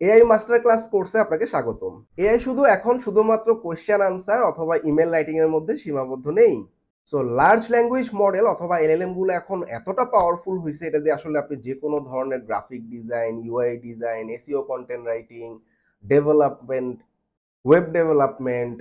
AI master class কোর্সে আপনাকে স্বাগতম। এআই এখন শুধুমাত্র কোয়েশ্চেন আনসার অথবা ইমেল রাইটিং এর মধ্যে সীমাবদ্ধ নেই। সো লার্জ ল্যাঙ্গুয়েজ মডেল অথবা এলএলএম গুলো এখন এতটা পাওয়ারফুল হইছে, এটা দিয়ে আসলে আপনি যেকোনো ধরনের graphic design, UI design, SEO content writing, development, web development,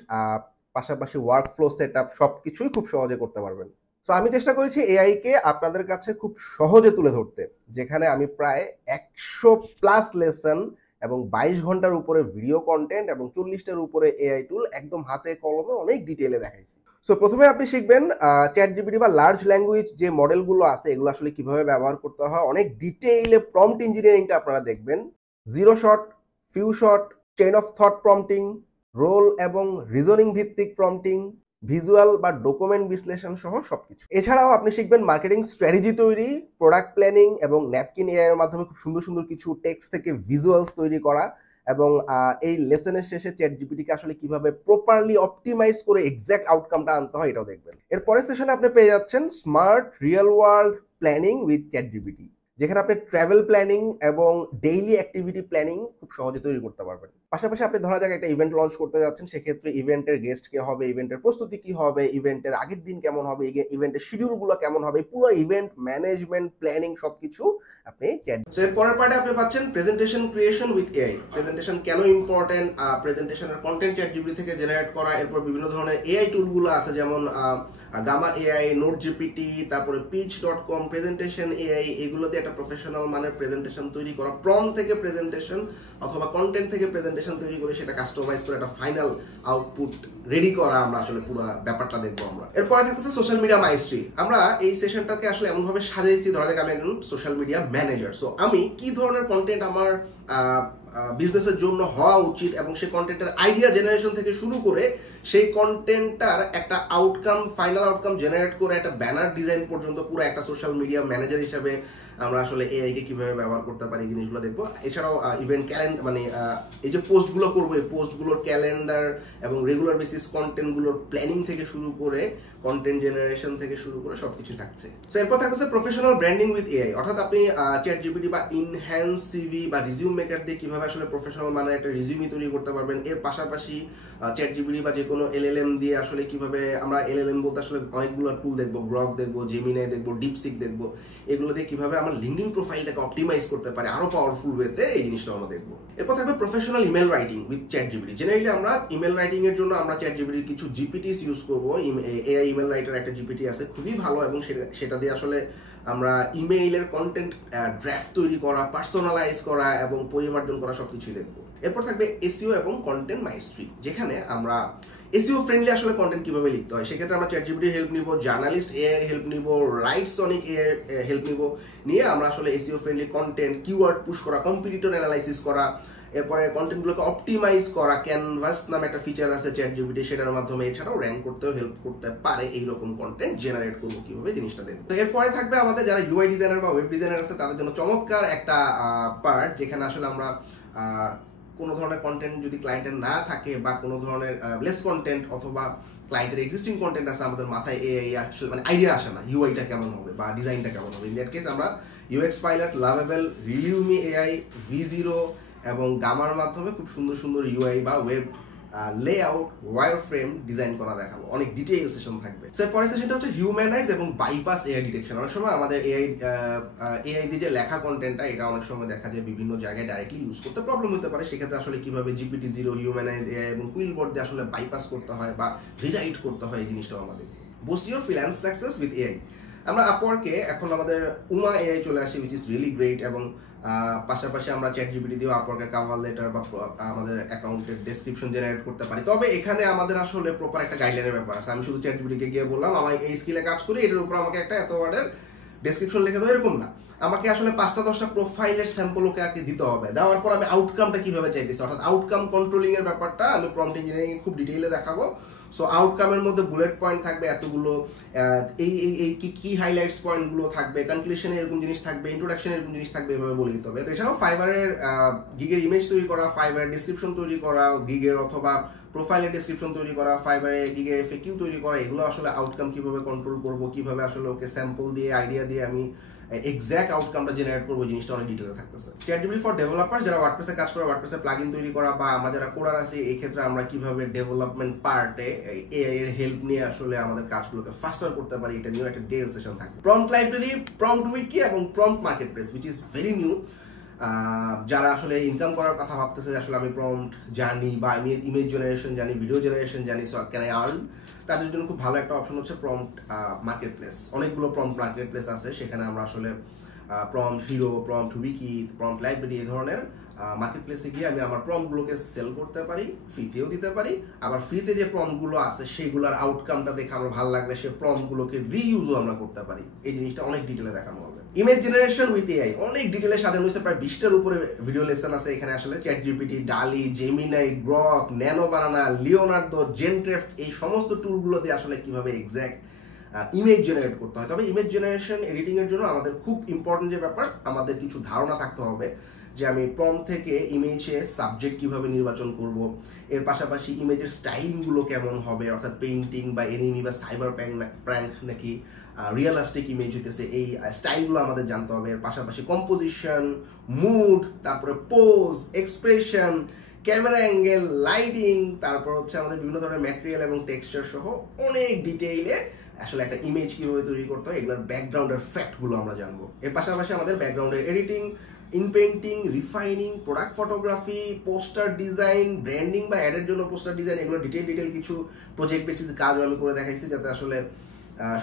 পাশাপাশি ওয়ার্কফ্লো সেটআপ সবকিছুই খুব সহজে করতে পারবেন। সো আমি চেষ্টা করেছি এআই কে আপনাদের কাছে খুব সহজে তুলে ধরতে, যেখানে আমি প্রায় 100+ লেসন এবং 22 ঘন্টার উপরে ভিডিও কন্টেন্ট এবং 40টার উপরে এআই টুল একদম হাতে কলমে অনেক ডিটেইলে দেখাইছি। সো প্রথমে আপনি শিখবেন চ্যাট জিপিটি বা লার্জ ল্যাঙ্গুয়েজ যে মডেলগুলো আছে এগুলো আসলে কিভাবে ব্যবহার করতে হয়। অনেক ডিটেইলে প্রম্পট ইঞ্জিনিয়ারিংটা আপনারা দেখবেন। Zero shot, few shot, chain of thought prompting, role এবং রিজনিং ভিত্তিক প্রম্পটিং, ভিজুয়াল বা ডকুমেন্ট বিশ্লেষণ সহ সবকিছু। এছাড়াও আপনি শিখবেন মার্কেটিং স্ট্র্যাটেজি তৈরি, প্রোডাক্ট প্ল্যানিং এবং ন্যাপকিন এআই এর মাধ্যমে খুব সুন্দর সুন্দর কিছু টেক্সট থেকে ভিজুয়ালস তৈরি করা। এবং এই লেসনের শেষে চ্যাট জিপিটিকে আসলে কিভাবে প্রপারলি অপটিমাইজ করে এক্সাক্ট আউটকামটা আনতে হয় এটাও দেখবেন। এর পরের সেশনে আপনি পেয়ে যাচ্ছেন smart real world planning with chat GPT, যেখানে আপনি ট্রাভেল প্ল্যানিং এবং ডেইলি অ্যাক্টিভিটি প্ল্যানিং খুব সহজে তৈরি করতে পারবেন। পাশাপাশি আপনি ধরা যাক একটা ইভেন্ট লঞ্চ করতে যাচ্ছেন, সেক্ষেত্রে ইভেন্টের গেস্ট কে হবে, ইভেন্টের প্রস্তুতি কি হবে, ইভেন্টের আগের দিন কেমন হবে, ইভেন্টের শিডিউলগুলো কেমন হবে, পুরো ইভেন্ট ম্যানেজমেন্ট প্ল্যানিং সবকিছু আপনি চ্যাট। সো এর পরের পার্টে আপনি পাচ্ছেন presentation creation with AI. Presentation কেন ইম্পর্টেন্ট, প্রেজেন্টেশনের কন্টেন্ট চ্যাট জিপিটি থেকে জেনারেট করা। এরপর বিভিন্ন ধরনের এআই টুলগুলো আছে, যেমন গামা এআই, নোট জিপিটি, তারপরে pitch.com, প্রেজেন্টেশন এআই। এগুলোতে একটা প্রফেশনাল মানের প্রেজেন্টেশন তৈরি করা, প্রম্পট থেকে প্রেজেন্টেশন অথবা কন্টেন্ট থেকে প্রেজেন্টেশন তৈরি করে সেটা কাস্টমাইজ করে একটা ফাইনাল আউটপুট রেডি করা। আমরা আসলে পুরো ব্যাপারটা দেখবো আমরা। এরপরে থাকতেছে সোশ্যাল মিডিয়া মাইস্ট্রি। আমরা এই সেশনটাকে আসলে এমনভাবে সাজাইছি, ধরা যাক আমি একজন সোশ্যাল মিডিয়া ম্যানেজার। সো আমি কি ধরনের কন্টেন্ট আমার বিজনেসের জন্য হওয়া উচিত এবং সেই কন্টেন্টের আইডিয়া জেনারেশন থেকে শুরু করে সেই কন্টেন্টটার একটা আউটকাম, ফাইনাল আউটকাম জেনারেট করে একটা ব্যানার ডিজাইন পর্যন্ত পুরো একটা সোশ্যাল মিডিয়া ম্যানেজার হিসেবে আমরা আসলে এআই কে কিভাবে ব্যবহার করতে পারি এই জিনিসগুলো দেখবো। এছাড়াও ইভেন্ট ক্যালেন্ডার, মানে এই যে পোস্টগুলো করবো, এই পোস্টগুলোর ক্যালেন্ডার এবং রেগুলার বেসিস কন্টেন্টগুলোর প্ল্যানিং থেকে শুরু করে কন্টেন্ট জেনারেশন থেকে শুরু করে সবকিছু থাকছে। তো এরপর থাকছে প্রফেশনাল ব্র্যান্ডিং উইথ এআই, অর্থাৎ আপনি চ্যাট জিপিটি বা ইনহ্যান্স সিভি বা রিজিউম মেকার দিয়ে কিভাবে আসলে প্রফেশনাল মানে একটা রিজিউমি তৈরি করতে পারবেন। এর পাশাপাশি চ্যাট জিপিটি বা যে কোনো এলএলএম দিয়ে আসলে কিভাবে, আমরা এলএলএম বলতে আসলে অনেকগুলো টুল দেখবো, গ্রক দেখবো, জেমিনাই দেখবো, ডিপসিক দেখবো, এগুলো দিয়ে কিভাবে আমার লিঙ্কডিন প্রোফাইলটাকে অপটিমাইজ করতে পারে আরো পাওয়ারফুল ওয়েতে, এই জিনিসটা আমরা দেখবো। এরপর থাকবে professional email writing with chat GPT. Generally আমরা ইমেল রাইটিং এর জন্য আমরা চ্যাট জিপিটির কিছু জিপিটিস ইউজ করবো। এআই ইমেল রাইটার একটা জিপিটি আছে, খুবই ভালো, এবং সেটা দিয়ে আসলে আমরা ইমেইলের কন্টেন্ট ড্রাফট তৈরি করা, পার্সোনালাইজ করা এবং পরিমার্জন করা সবকিছুই দেখবো। এরপর থাকবে এসইও এবং কন্টেন্ট মাইস্ট্রি, যেখানে আমরা এসইও ফ্রেন্ডলি আসলে কন্টেন্ট কিভাবে লিখতে হয় সেক্ষেত্রে আমরা চ্যাট জিপিটির হেল্প নিব, জার্নালিস্ট এআই হেল্প নিব, রাইটসনিক এআই হেল্প নিব, নিয়ে আমরা আসলে SEO friendly content, keyword push করা, কম্পিটিটর অ্যানালাইসিস করা, এরপরে কন্টেন্টগুলোকে অপটিমাইজ করা। ক্যানভাস নামে একটা ফিচার আছে চ্যাট জিপিটি, সেটার মাধ্যমে এছাড়াও র্যাঙ্ক করতেও হেল্প করতে পারে। এইরকম কন্টেন্ট জেনারেট করবো কিভাবে, জিনিসটা দেখবো। তো এরপরে থাকবে আমাদের যারা ইউআই ডিজাইনার বা ওয়েব ডিজাইনার আছে তাদের জন্য চমৎকার একটা পার্ট, যেখানে আসলে আমরা কোনো ধরনের কন্টেন্ট যদি ক্লায়েন্টের না থাকে বা কোনো ধরনের লেস কন্টেন্ট অথবা ক্লায়েন্টের এক্সিস্টিং কন্টেন্ট আছে, আমাদের মাথায় এআই আসলে মানে আইডিয়া আসে না ইউআইটা কেমন হবে বা ডিজাইনটা কেমন হবে। ইন দ্যাট কেস আমরা UX pilot, lovable, Relume AI, V0 এবং গামার মাধ্যমে খুব সুন্দর সুন্দর ইউআই বা web layout, wire frame design করা দেখাবো। অনেক ডিটেইল সেশন থাকবে। স্যার পরের সেশনটা হচ্ছে হিউম্যানাইজ এবং বাইপাস এআই ডিটেকশন। অনেক সময় আমাদের এআই দিয়ে যে লেখা কন্টেন্টটা, এটা অনেক সময় দেখা যায় বিভিন্ন জায়গায় ডাইরেক্টলি ইউজ করতে প্রবলেম হতে পারে। সেক্ষেত্রে আসলে কিভাবে GPT-0, হিউম্যানাইজ এআই এবং কুইলবোর্ড দিয়ে আসলে বাইপাস করতে হয় বা রিরাইট করতে হয়, এই জিনিসটাও আমাদের। Boost your freelance success with AI. আমরা আপওয়ার্কে এখন আমাদের উমা এআই চলে আসি, উইচ ইজ রিয়েলি গ্রেট, এবং পাশাপাশি আমরা চ্যাট জিপিটি দিয়েও আপওয়ার্কের কভার লেটার বা আমাদের অ্যাকাউন্টের ডেসক্রিপশন জেনারেট করতে পারি। তবে এখানে আমাদের আসলে প্রপার একটা গাইডলাইনের ব্যাপার আছে। আমি শুধু চ্যাট জিপিটিকে গিয়ে বললাম আমার এই স্কিলে কাজ করি, এটার উপর আমাকে একটা এত ওয়ার্ডের ডেসক্রিপশন লিখে দাও, এরকম না। আমাকে আসলে 5টা-10টা প্রোফাইলের স্যাম্পল ওকে আগে দিতে হবে। দেওয়ার পর আমি আউটকামটা কিভাবে চাইতেছি, অর্থাৎ আউটকাম কন্ট্রোলিং এর ব্যাপারটা আমি প্রম্পট ইঞ্জিনিয়ারিং খুব ডিটেইলে দেখাবো। সো আউটকামের মধ্যে বুলেট পয়েন্ট থাকবে এতগুলো, এই কি হাইলাইটস পয়েন্টগুলো থাকবে, কনক্লুশনে এরকম জিনিস থাকবে, ইন্ট্রোডাকশনে এরকম জিনিস থাকবে, এভাবে বলে দিতে হবে। এছাড়াও ফাইবারের গিগের ইমেজ তৈরি করা, ফাইবারের ডেসক্রিপশন তৈরি করা, গিগের অথবা প্রোফাইলের ডেসক্রিপশন তৈরি করা, ফাইবারে গিগের FAQ তৈরি করা, এগুলো আসলে আউটকাম কিভাবে কন্ট্রোল করব, কিভাবে আসলে ওকে স্যাম্পল দিয়ে আইডিয়া দিয়ে আমি এক্সাক্ট আউটকামটা জেনারেট করবো, জিনিসটা অনেক ডিটেলে থাকতেছে। ChatGPT ফর ডেভেলপার, যারা ওয়ার্ডপ্রেসে কাজ করে, ওয়ার্ডপ্রেসে প্লাগইন তৈরি করা, বা আমরা যারা কোডার আছি, এই ক্ষেত্রে আমরা কিভাবে ডেভেলপমেন্ট পার্টে এআই এর হেল্প নিয়ে আসলে আমাদের কাজগুলোকে ফাস্টার করতে পারি, এটা নিয়েও একটা ডিটেইল সেশন থাকবে। প্রম্পট লাইব্রেরি, প্রম্পট উইকি এবং prompt marketplace, which is very new. যারা আসলে ইনকাম করার কথা ভাবতেছে যে আসলে আমি প্রম্পট জানি, বা আমি ইমেজ জেনারেশন জানি, ভিডিও জেনারেশন জানি, সো ক্যান আই আর্ন, তাদের জন্য খুব ভালো একটা অপশন হচ্ছে প্রম্পট মার্কেটপ্লেস। অনেকগুলো প্রম্পট মার্কেটপ্লেস আছে, সেখানে আমরা আসলে Prompt Hero, Prompt Wiki, prompt library, এই ধরনের মার্কেটপ্লেসে গিয়ে আমি আমার প্রম্পটগুলোকে সেল করতে পারি, ফ্রিতেও দিতে পারি। আবার ফ্রিতে যে প্রম্পটগুলো আছে সেগুলোর আউটকামটা দেখে আমার ভালো লাগলে সে প্রম্পটগুলোকে রিইউজও আমরা করতে পারি। এই জিনিসটা অনেক ডিটেলে দেখানো হবে। ইমেজ জেনারেশন উইথ এআই অনেক ডিটেলে সাজানো হয়েছে, প্রায় 20টার উপরে ভিডিও লেসন আছে এখানে। আসলে ChatGPT, ডালি, জেমিনাই, গ্রক, ন্যানো বানানা, লিওনার্দো, জেনক্রাফট, এই সমস্ত টুলগুলো দিয়ে আসলে কিভাবে এক্সাক্ট ইমেজ জেনারেট করতে হয়। তবে ইমেজ জেনারেশন এডিটিং এর জন্য আমাদের খুব ইম্পর্টেন্ট যে ব্যাপার, আমাদের কিছু ধারণা থাকতে হবে যে আমি প্রম্পট থেকে ইমেজে সাবজেক্ট কিভাবে নির্বাচন করব, এর পাশাপাশি ইমেজের স্টাইলিংগুলো কেমন হবে, অর্থাৎ পেইন্টিং বা এনিমি বা সাইবার প্র্যাঙ্ক নাকি রিয়েলিস্টিক ইমেজ হইতেছে, এই স্টাইলগুলো আমাদের জানতে হবে। এর পাশাপাশি কম্পোজিশন, মুড, তারপরে pose, expression, camera angle, lighting, তারপর হচ্ছে আমাদের বিভিন্ন ধরনের ম্যাটেরিয়াল এবং টেক্সচার সহ অনেক ডিটেইলে আসলে একটা ইমেজ কিভাবে তৈরি করতে হয়, এগুলোর ব্যাকগ্রাউন্ডের ফ্যাক্টগুলো আমরা জানবো। এর পাশাপাশি আমাদের ব্যাকগ্রাউন্ডের editing, inpainting, refining, product photography, poster design, branding বা অ্যাডের জন্য পোস্টার ডিজাইন, এগুলো ডিটেল কিছু প্রজেক্ট বেসিস কাজও আমি করে দেখাইছি, যাতে আসলে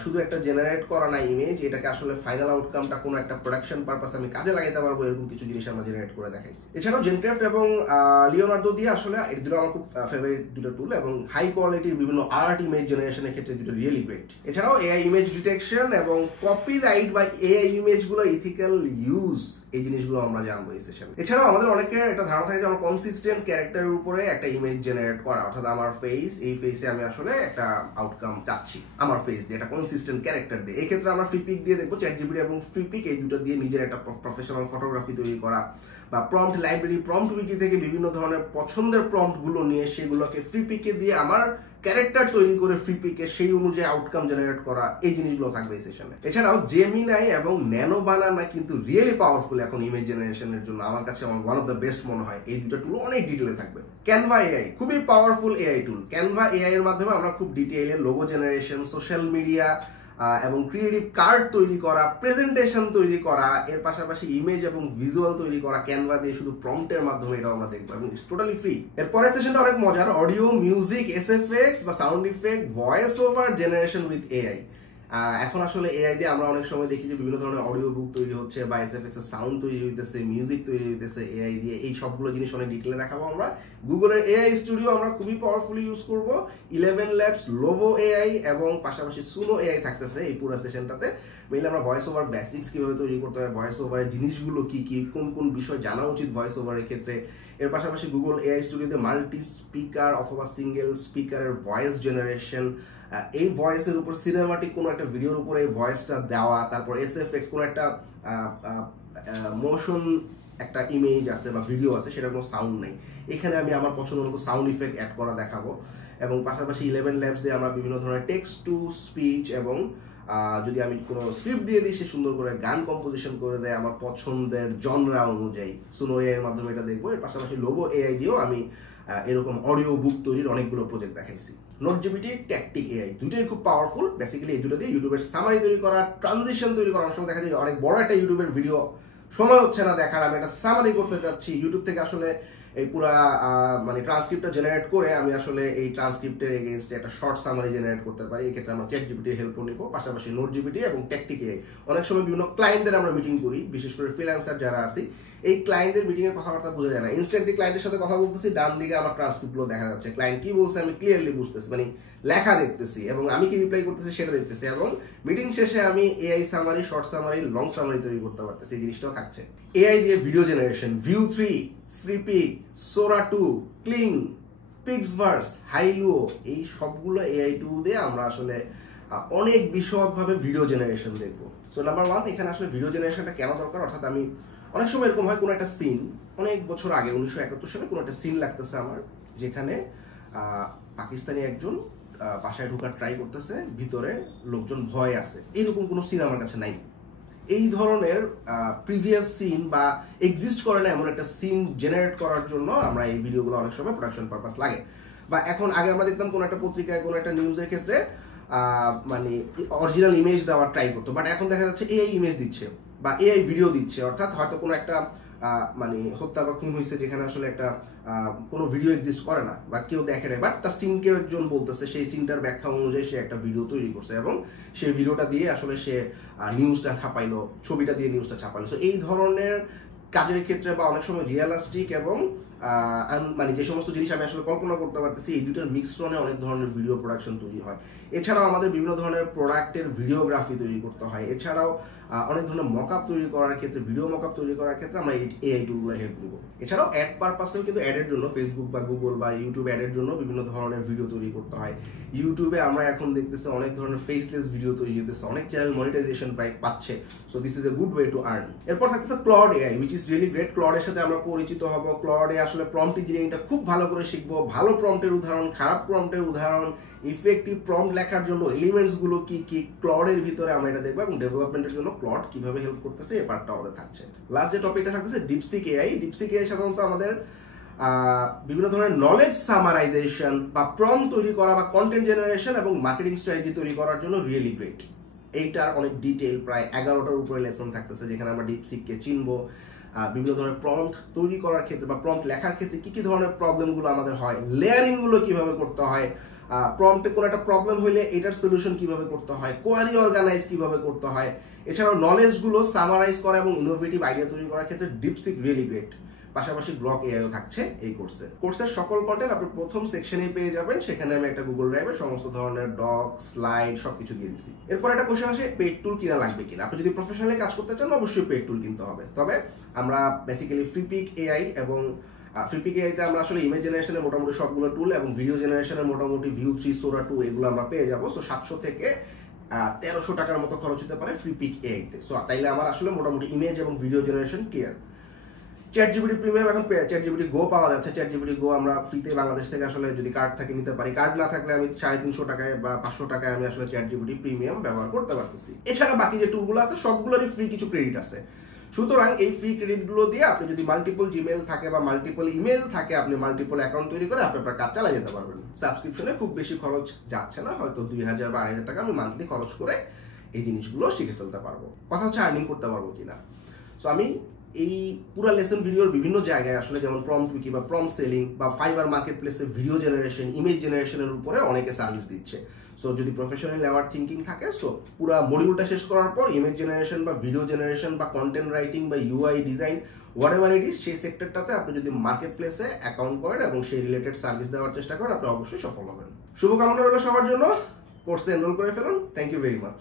শুধু একটা জেনারেট করা না ইমেজ, এটাকে আসলে ফাইনাল আউটকামটা কোনো একটা প্রোডাকশন পারপাসে আমি কাজে লাগাইতে পারবো, এরকম কিছু জিনিস আমরা জেনারেট করে দেখাইছি। এছাড়াও জেনক্রাফট এবং লিওনার্দো দিয়ে আসলে এই দুটো আমার খুব ফেভারিট দুটো টুল, এবং হাই কোয়ালিটির বিভিন্ন আর্ট ইমেজ জেনারেশনের ক্ষেত্রে দুটো রিয়েলি গ্রেট। এছাড়াও এআই ইমেজ ডিটেকশন এবং কপিরাইট বা এআই ইমেজগুলোর ইথিক্যাল ইউজ, এই জিনিসগুলো আমরা জানবো এই সেশনে। এছাড়াও আমাদের অনেকের একটা ধারণা থাকে যে আমার কনসিস্টেন্ট ক্যারেক্টারের উপরে একটা ইমেজ জেনারেট করা, অর্থাৎ আমার ফেস, এই ফেসে আমি আসলে একটা আউটকাম চাচ্ছি আমার ফেস দিয়ে, একটা কনসিস্টেন্ট ক্যারেক্টার দিয়ে। এই ক্ষেত্রে আমরা ফ্রিপিক দিয়ে দেখবো, ChatGPT এবং ফ্রিপিক এই দুটো দিয়ে নিজের একটা প্রফেশনাল ফটোগ্রাফি তৈরি করা, বা প্রম্পট লাইব্রেরি, প্রম্পট উইকি থেকে বিভিন্ন ধরনের পছন্দের প্রম্পটগুলো নিয়ে সেগুলোকে ফ্রিপিকে দিয়ে আমার ক্যারেক্টার তৈরি করে ফ্রিপিকে সেই অনুযায়ী আউটকাম জেনারেট করা, এই জিনিসগুলো থাকবে এই সেশনে। এছাড়াও জেমিনাই এবং ন্যানো বানানা কিন্তু রিয়েলি পাওয়ারফুল এখন ইমেজ জেনারেশনের জন্য, আমার কাছে ওয়ান অফ দ্য বেস্ট মনে হয়। এই দুটো টুল অনেক ডিটেলে থাকবে। ক্যানভা এআই খুবই পাওয়ারফুল এআই টুল। ক্যানভা এআই এর মাধ্যমে আমরা খুব ডিটেইলে লোগো জেনারেশন, সোশ্যাল মিডিয়া এবং ক্রিয়েটিভ কার্ড তৈরি করা, প্রেজেন্টেশন তৈরি করা, এর পাশাপাশি ইমেজ এবং ভিজুয়াল তৈরি করা ক্যানভা দিয়ে শুধু প্রম্পটের মাধ্যমে, এটাও আমরা দেখবো, এবং ইটস টোটালি ফ্রি। এর পরের সেশনটা অনেক মজার, অডিও, মিউজিক, এসএফএক্স বা sound effect, voice over generation with AI. এখন আসলে এআই দিয়ে আমরা অনেক সময় দেখি যে বিভিন্ন ধরনের অডিও বুক তৈরি হচ্ছে, বা এসএফএক্স এর সাউন্ড তৈরি হইতেছে, মিউজিক তৈরি হইতেছে এআই দিয়ে। এই সবগুলো জিনিস অনেক ডিটেলে দেখাবো আমরা। গুগলের এআই স্টুডিও আমরা খুবই পাওয়ারফুলি ইউজ করব, 11 ল্যাবস, লোভো এআই এবং পাশাপাশি সুনো এআই থাকতেছে এই পুরো সেশনটাতে। মেইনলি আমরা ভয়েস ওভার বেসিক্স কিভাবে তৈরি করতে হয়, ভয়েস ওভারের জিনিসগুলো কি কি, কোন কোন বিষয় জানা উচিত ভয়েস ওভারের ক্ষেত্রে। এর পাশাপাশি গুগল এআই স্টুডিওতে মাল্টি স্পিকার অথবা সিঙ্গেল স্পিকারের ভয়েস জেনারেশন, এই ভয়েসের উপর সিনেমাটিক কোনো একটা ভিডিওর উপরে এই ভয়েসটা দেওয়া, তারপর এসএফএক্স কোনো একটা মোশন একটা ইমেজ আছে বা ভিডিও আছে, সেটা কোনো সাউন্ড নেই, এখানে আমি আমার পছন্দ মতো সাউন্ড ইফেক্ট অ্যাড করা দেখাবো। এবং পাশাপাশি 11 ল্যাবস দিয়ে আমরা বিভিন্ন ধরনের টেক্সট টু স্পিচ, এবং যদি আমি কোনো স্ক্রিপ্ট দিয়ে দিই সে সুন্দর করে গান কম্পোজিশন করে দেয় আমার পছন্দের জনরা অনুযায়ী, সুনো এআই এর মাধ্যমে এটা দেখবো। এর পাশাপাশি লোভো এআই দিয়েও আমি এরকম অডিও বুক তৈরির অনেকগুলো প্রজেক্ট দেখাইছি। নোটজিপিটি, ট্যাকটিক এআই, দুটোই খুব পাওয়ারফুল। বেসিক্যালি এই দুটো দিয়ে ইউটিউবের সামারি তৈরি করা, ট্রানজিশন তৈরি করা। অনেক সময় দেখা যায় অনেক বড় একটা ইউটিউবের ভিডিও সময় হচ্ছে না দেখার, আমি একটা সামারি করতে চাচ্ছি, ইউটিউব থেকে আসলে এই পুরা মানে ট্রান্সক্রিপ্টটা জেনারেট করে আমি আসলে এই ট্রান্সক্রিপ্টের এগেইনস্টে একটা শর্ট সামারি জেনারেট করতে পারি। এই ক্ষেত্রে আমরা ChatGPT-র হেল্প নিব, পাশাপাশি নোটজিপিটি এবং ট্যাকটিক এআই। অনেক সময় বিভিন্ন ক্লায়েন্টদের আমরা মিটিং করি, বিশেষ করে ফ্রিল্যান্সার যারা আছি, এই ক্লায়েন্টদের মিটিং এর কথাবার্তা বোঝা যায় না, ইনস্ট্যান্টলি ক্লায়েন্টের সাথে কথা বলতেছি, ডান দিকে আমার ট্রান্সক্রিপ্টগুলো দেখা যাচ্ছে, ক্লায়েন্ট কি বলছে আমি ক্লিয়ারলি বুঝতেছি, মানে লেখা দেখতেছি, এবং আমি কি রিপ্লাই করতেছি সেটা দেখতেছি, এবং মিটিং শেষে আমি AI summary, short summary, long summary তৈরি করতে পারতেছি। এই জিনিসটাও থাকছে। এআই দিয়ে ভিডিও জেনারেশন, ভিউ 3, ফ্রিপিক, সোরা 2, ক্লিং, পিক্সভার্স, হাইলুও, এই সবগুলো এআই টুল দিয়ে আমরা আসলে অনেক বিশদভাবে ভিডিও জেনারেশন দেখবো। সো নাম্বার 1, এখানে আসলে ভিডিও জেনারেশনটা কেন দরকার, অর্থাৎ আমি অনেক সময় এরকম হয় কোনো একটা সিন, অনেক বছর আগে 1971 সালে কোনো একটা সিন লাগতেছে আমার, যেখানে পাকিস্তানি একজন বাসায় ঢোকার ট্রাই করতেছে, ভিতরে লোকজন ভয় আছে, এরকম কোনো সিন আমার কাছে নাই। এই ধরনের প্রিভিয়াস সিন বা এক্সিস্ট করে না এমন একটা সিন জেনারেট করার জন্য আমরা এই ভিডিওগুলো অনেক সময় প্রোডাকশন পারপাস লাগে। বা এখন আগে আমরা দেখতাম কোনো একটা পত্রিকায় কোনো একটা নিউজের ক্ষেত্রে মানে অরিজিনাল ইমেজ দেওয়ার ট্রাই করতো, বাট এখন দেখা যাচ্ছে এআই ইমেজ দিচ্ছে বা এআই ভিডিও দিচ্ছে। অর্থাৎ হয়তো কোনো একটা মানে হত্যা বা খুন হয়েছে যেখানে আসলে একটা কোনো ভিডিও এক্সিস্ট করে না বা কেউ দেখে নাই, বাট তার সিন কেউ একজন বলতেছে, সেই সিনটার ব্যাখ্যা অনুযায়ী সে একটা ভিডিও তৈরি করছে এবং সেই ভিডিওটা দিয়ে আসলে সে নিউজটা ছাপাইলো, ছবিটা দিয়ে নিউজটা ছাপাইলো। সো এই ধরনের কাজের ক্ষেত্রে বা অনেক সময় রিয়েলিস্টিক এবং মানে যে সমস্ত জিনিস আমি আসলে কল্পনা করতে পারতেছি, এই দুটোর মিশ্রণে অনেক ধরনের ভিডিও প্রোডাকশন তৈরি হয়। এছাড়াও আমাদের বিভিন্ন ধরনের প্রোডাক্টের ভিডিওগ্রাফি তৈরি করতে হয়। এছাড়াও অনেক ধরনের মকআপ তৈরি করার ক্ষেত্রে, ভিডিও মকআপ তৈরি করার ক্ষেত্রে আমরা এআই টুলগুলো হেল্প নিব। এছাড়াও অ্যাড পারপাসেও কিন্তু অ্যাডের জন্য ফেসবুক বা গুগল বা ইউটিউব অ্যাডের জন্য বিভিন্ন ধরনের ভিডিও তৈরি করতে হয়। ইউটিউবে আমরা এখন দেখতেছি অনেক ধরনের ফেসলেস ভিডিও তৈরি হতেছে, অনেক চ্যানেল মনিটাইজেশন পাচ্ছে। So this is a good way to earn. এরপর থাকতেছে Claude AI, which is really great. ক্লডের সাথে আমরা পরিচিত হব। ক্লডে আসলে প্রম্পট ইঞ্জিনিয়ারিংটা খুব ভালো করে শিখবো। ভালো প্রম্পটের উদাহরণ, খারাপ প্রম্পটের উদাহরণ, ইফেক্টিভ প্রম্পট লেখার জন্য এলিমেন্টস গুলো কি কি ক্লডের ভিতরে আমরা এটা দেখবো, এবং ডেভেলপমেন্টের জন্য ক্লড কিভাবে হেল্প করতেছে এই পার্টটা আমাদের থাকছে। লাস্ট যে টপিকটা থাকতেছে ডিপসিক এআই। ডিপসিক এআই সাধারণত আমাদের বিভিন্ন ধরনের নলেজ সামারাইজেশন বা প্রম্পট তৈরি করা বা কন্টেন্ট জেনারেশন এবং মার্কেটিং স্ট্র্যাটেজি তৈরি করার জন্য রিয়েলি গ্রেট। এইটার অনেক ডিটেইল প্রায় 11টার উপরে লেসন থাকতেছে যেখানে আমরা ডিপসিককে চিনবো, বিভিন্ন ধরনের প্রম্পট তৈরি করার ক্ষেত্রে বা প্রম্পট লেখার ক্ষেত্রে কি কি ধরনের প্রবলেমগুলো আমাদের হয়, লেয়ারিং গুলো কিভাবে করতে হয়, প্রম্পটে কোনো একটা প্রবলেম হইলে এটার সলিউশন কিভাবে করতে হয়, কোয়ারি অর্গানাইজ কিভাবে করতে হয়। এছাড়াও নলেজগুলো সামারাইজ করা এবং ইনোভেটিভ আইডিয়া তৈরি করার ক্ষেত্রে ডিপসিক রিয়েলি গ্রেট। পাশাপাশি গ্রক এআইও থাকছে এই কোর্সের সকল কন্টেন্ট আপনি প্রথম সেকশনে পেয়ে যাবেন। সেখানে আমি একটা গুগল ড্রাইভে সমস্ত ধরনের ডক, স্লাইড সবকিছু দিয়ে দিচ্ছি। এরপর একটা কোশ্চেন আসে, পেইড টুল কিনা লাগবে কিনা। আপনি যদি প্রফেশনালি কাজ করতে চান অবশ্যই পেইড টুল কিনতে হবে। তবে আমরা বেসিক্যালি ফ্রিপিক এআই এবং ফ্রিপিক এআইতে আমরা আসলে ইমেজ জেনারেশনের মোটামুটি সবগুলো টুল এবং ভিডিও জেনারেশনের মোটামুটি ভিউ 3, সোরা 2 এগুলো আমরা পেয়ে যাবো। সো 700 থেকে 1300 টাকার মতো খরচ হতে পারে ফ্রিপিক এআইতে। সো তাইলে আমার আসলে মোটামুটি ইমেজ এবং video generation clear. ChatGPT premium, এখন চ্যাটজিপিটি গো পাওয়া যাচ্ছে। চ্যাটজিপিটি গো আমরা ফ্রিতে বাংলাদেশ থেকে আসলে যদি কার্ড থাকে নিতে পারি। কার্ড না থাকলে আমি 350 টাকায় বা 500 টাকায় আমি আসলে চ্যাটজিপিটি প্রিমিয়াম ব্যবহার করতে পারতেছি। এছাড়া বাকি যে টুলগুলো আছে সবগুলোরই ফ্রি কিছু ক্রেডিট আছে। সুতরাং এই ফ্রি ক্রেডিটগুলো দিয়ে আপনি যদি মাল্টিপল জিমেল থাকে বা মাল্টিপল ইমেল থাকে, আপনি মাল্টিপল অ্যাকাউন্ট তৈরি করে আপনি আপনার কাজ চালিয়ে যেতে পারবেন। সাবস্ক্রিপশনে খুব বেশি খরচ যাচ্ছে না, হয়তো 2000 বা 2500 টাকা আমি মান্থলি খরচ করে এই জিনিসগুলো শিখে ফেলতে পারবো। কথা হচ্ছে আর্নিং করতে পারবো কিনা। সো আমি এই পুরো লেসন ভিডিওর বিভিন্ন জায়গায় আসলে যেমন প্রম্পট উইকি বা প্রম্পট সেলিং বা ফাইবার মার্কেট প্লেসে ভিডিও জেনারেশন, ইমেজ জেনারেশনের উপরে অনেকে সার্ভিস দিচ্ছে। সো যদি প্রফেশনাল লেভার থিঙ্কিং থাকে, সো পুরো মডিউলটা শেষ করার পর ইমেজ জেনারেশন বা ভিডিও জেনারেশন বা কন্টেন্ট রাইটিং বা UI design whatever it is, সেই সেক্টরটাতে আপনি যদি মার্কেট প্লেসে অ্যাকাউন্ট করেন এবং সেই রিলেটেড সার্ভিস দেওয়ার চেষ্টা করেন, আপনি অবশ্যই সফল হবেন। শুভকামনা রইল সবার জন্য। কোর্সে এনরোল করে ফেলুন। Thank you very much.